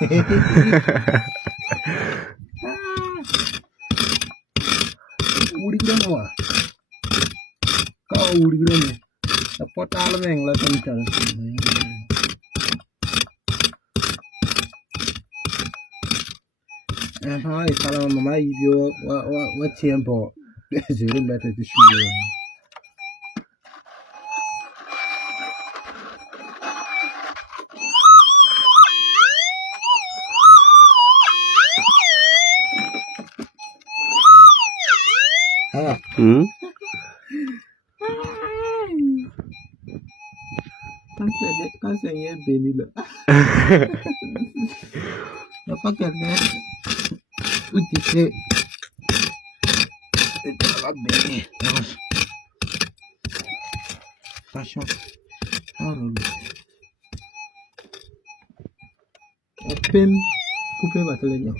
Uri grano à? Có uri grano. Tập pot ala meng la tan tal. Thôi, kalau mama video what tiempo. Zero better to shoot. Kan saya beli lah. Apa kerja? Uji se. Dalam beli. Fashion. Harus. Open. Coupe batalnya.